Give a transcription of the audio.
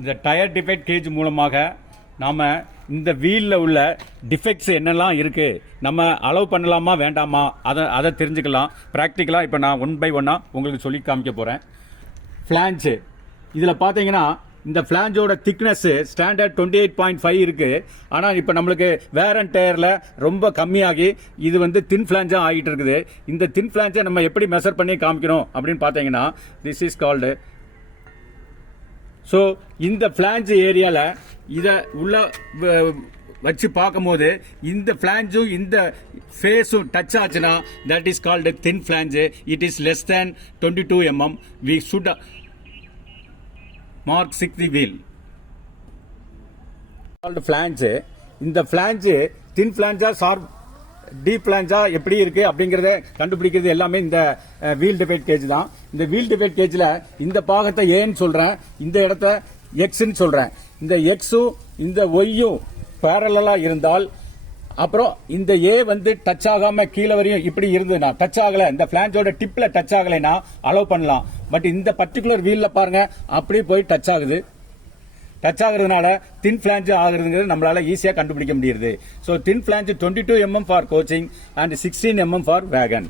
இந்த tyre defect gauge மூலமாக நாம் இந்த வீலில் உள்ள டிஃபெக்ட்ஸ் என்னெல்லாம் இருக்குது, நம்ம அலோவ் பண்ணலாமா வேண்டாமா, அதை தெரிஞ்சுக்கலாம். ப்ராக்டிக்கலாக இப்போ நான் 1 by 1 உங்களுக்கு சொல்லி காமிக்க போகிறேன். ஃப்ளான்ச்சு இதில் பார்த்தீங்கன்னா இந்த ஃப்ளான்ஜோட திக்னஸ்ஸு ஸ்டாண்டர்ட் 28.5 இருக்குது. ஆனால் இப்போ நம்மளுக்கு வேர் அண்ட் டயரில் ரொம்ப கம்மியாகி இது வந்து தின் ஃப்ளான்ஜாக ஆகிட்டு இருக்குது. இந்த தின் ஃப்ளான்ஜை நம்ம எப்படி மெஷர் பண்ணி காமிக்கணும் அப்படின்னு பார்த்தீங்கன்னா திஸ் இஸ் கால்டு. ஸோ இந்த ஃப்ளான்ஜ் ஏரியாவில் இதை உள்ள வச்சு பார்க்கும்போது இந்த ஃப்ளான்ஜும் இந்த ஃபேஸும் டச் ஆச்சுன்னா that is called thin flange. It is less than 22 mm. We should mark 6 the wheel. Called flange. இந்த ஃப்ளான்ஜு தின் ஃப்ளான்ஜா ஷார்ப் டீப் ஃப்ளான்ஜா எப்படி இருக்கு அப்படிங்கறத கண்டுபிடிக்கிறது எல்லாமே இந்த வீல் டிஃபெக்ட் கேஜ் தான். இந்த வீல் டிஃபெக்ட் கேஜ்ல இந்த பாகத்தை ஏன்னு சொல்றேன், இந்த இடத்த எக்ஸ்ன்னு சொல்றேன். இந்த எக்ஸும் இந்த ஒய்யும் பேரலா இருந்தால், அப்புறம் இந்த ஏ வந்து டச் ஆகாம கீழே வரையும் இப்படி இருந்ததுன்னா, டச் ஆகல, இந்த பிளான்ஜோட டிப்ல டச் ஆகலைன்னா அலோவ் பண்ணலாம். பட் இந்த பர்டிகுலர் வீல்ல பாருங்க அப்படியே போய் டச் ஆகுது. டச் ஆகுறதுனால தின் ஃபிளான்ஜ் ஆகுறதுங்கிறது நம்மளால ஈஸியாக கண்டுபிடிக்க முடியுது. So thin flange 22 mm for coaching and 16 mm for wagon.